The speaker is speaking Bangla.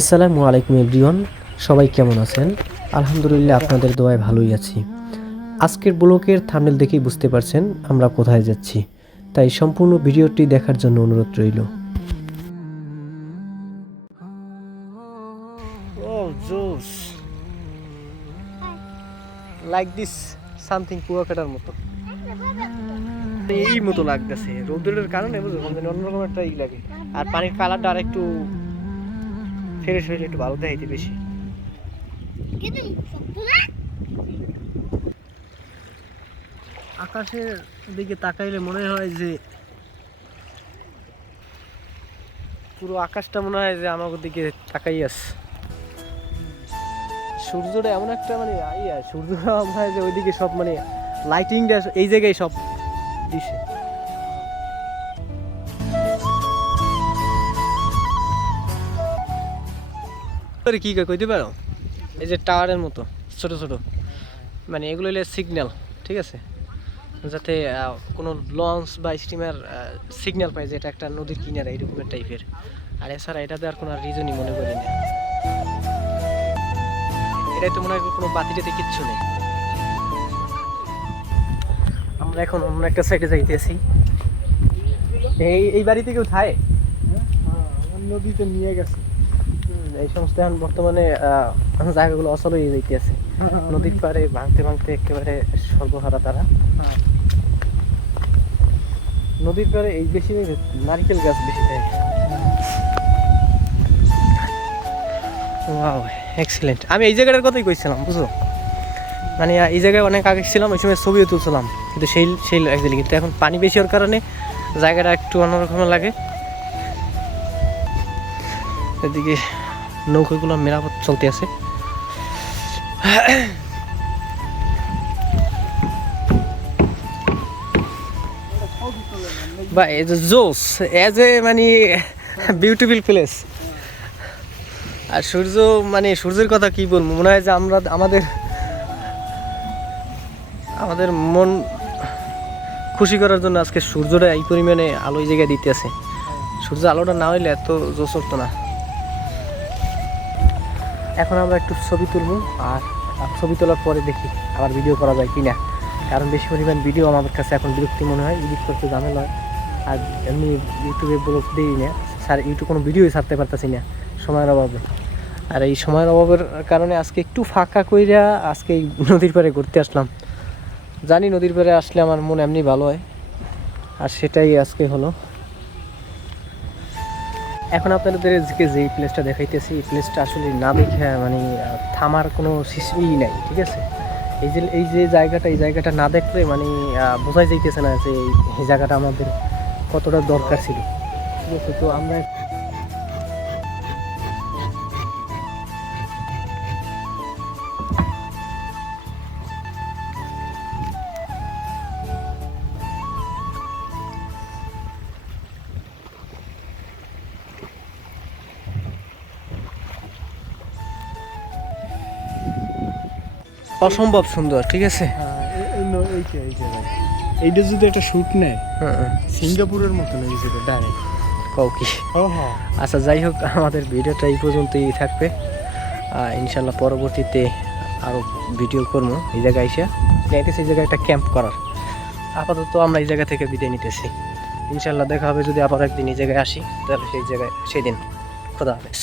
আসসালামু আলাইকুম এভরিওয়ান, সবাই কেমন আছেন? আলহামদুলিল্লাহ আপনাদের দোয়ায় ভালোই আছি। আজকের ব্লগের থাম্বনেল দেখেই বুঝতে পারছেন আমরা কোথায় যাচ্ছি, তাই সম্পূর্ণ ভিডিওটি দেখার জন্য অনুরোধ রইল। লাইক দিস সামথিং কুয়াকাটার মতো এই মতো লাগতেছে রোদের কারণে, বুঝলেন, অন্যরকম একটা ই লাগে। আর পানির কালারটা আর একটু ফ্রেশ হইলে একটু ভালো দেখাইতে বেশি। আকাশের দিকে তাকাইলে মনে হয় যে পুরো আকাশটা মনে হয় যে আমার দিকে তাকাই আছে। সূর্যটা এমন একটা সূর্যটা মনে হয় যে ওইদিকে সব লাইটিংটা এই জায়গায় সব দিছে। কি কইতে পারো, এই যে টাওয়ারের মতো ছোট ছোট এগুলো হলো সিগন্যাল, ঠিক আছে, যাতে কোনো লঞ্চ বা স্টিমার সিগন্যাল পায় যে এটা একটা নদীর কিনারে এইরকমের টাইপের। আর এছাড়া এটাতে আর কোনো রিজনই মনে করি না। এটাই তো মনে হয় কোনো বাতিটাতে কিচ্ছু নেই। আমরা এখন অন্য একটা সাইডে যাইতেছি। এই বাড়িতে কেউ থাকে? নদীতে নিয়ে গেছে। এই সমস্ত এখন বর্তমানে জায়গাগুলো অচল হয়ে যাইতেছে। নদীর পাড়ে ভাঙতে ভাঙতে একেবারে সর্বহারা তারা। নদীর পাড়ে এই বেশি নারকেল গাছ বেশি থাকে। Wow, excellent. আমি এই জায়গাটার কথাই কইছিলাম, বুঝো, এই জায়গায় অনেক আগে ছিলাম, ওই সময় ছবিও তুলছিলাম, কিন্তু সেই লাগছিল। কিন্তু এখন পানি বেশি হওয়ার কারণে জায়গাটা একটু অন্যরকম লাগে। এদিকে নৌকাগুলো মেরামত চলতে আছে। বা এজ এ জোস, এজ এ বিউটিফুল প্লেস। আর সূর্যের কথা কি বলবো, মনে হয় যে আমরা আমাদের মন খুশি করার জন্য আজকে সূর্যটা এই পরিমাণে আলো এই জায়গায় দিতে আছে। সূর্য আলোটা না হইলে এত জোস হতো না। এখন আমরা একটু ছবি তুলবো, আর ছবি তোলার পরে দেখি আবার ভিডিও করা যায় কিনা। কারণ বেশি পরিমাণ ভিডিও আমার কাছে এখন বিরক্তি মনে হয়, এডিট করতে ঝামেলা হয়। আর এমনি ইউটিউবে ব্লগ দিই না, ইউটিউব কোনো ভিডিওই ছাড়তে পারতেছি না সময়ের অভাবে। আর এই সময়ের অভাবের কারণে আজকে একটু ফাঁকা কইরা আজকে এই নদীর পাড়ে ঘুরতে আসলাম। জানি নদীর পাড়ে আসলে আমার মন এমনি ভালো হয়, আর সেটাই আজকে হলো। এখন আপনাদের যে প্লেসটা দেখাইতেছি, এই প্লেসটা আসলে না দেখে থামার কোনো ই নাই, ঠিক আছে। এই যে জায়গাটা, এই জায়গাটা না দেখলে বোঝাই যাইতেছে না যে এই জায়গাটা আমাদের কতটা দরকার ছিল, ঠিক আছে। তো আমরা অসম্ভব সুন্দর, ঠিক আছে। এইটা যদি একটা শুট নেয়, সিঙ্গাপুরের মতো নেই যেটা ডাইরেক্ট কাউকি। আচ্ছা, যাই হোক, আমাদের ভিডিওটা এই পর্যন্তই থাকবে। ইনশাল্লাহ পরবর্তীতে আরও ভিডিও করবো। এই জায়গায় এসে এই জায়গায় একটা ক্যাম্প করার। আপাতত আমরা এই জায়গা থেকে বিদায় নিতেছি। ইনশাল্লাহ দেখা হবে যদি আবার একদিন এই জায়গায় আসি, তাহলে সেই জায়গায় সেদিন। খোদা হাফেজ।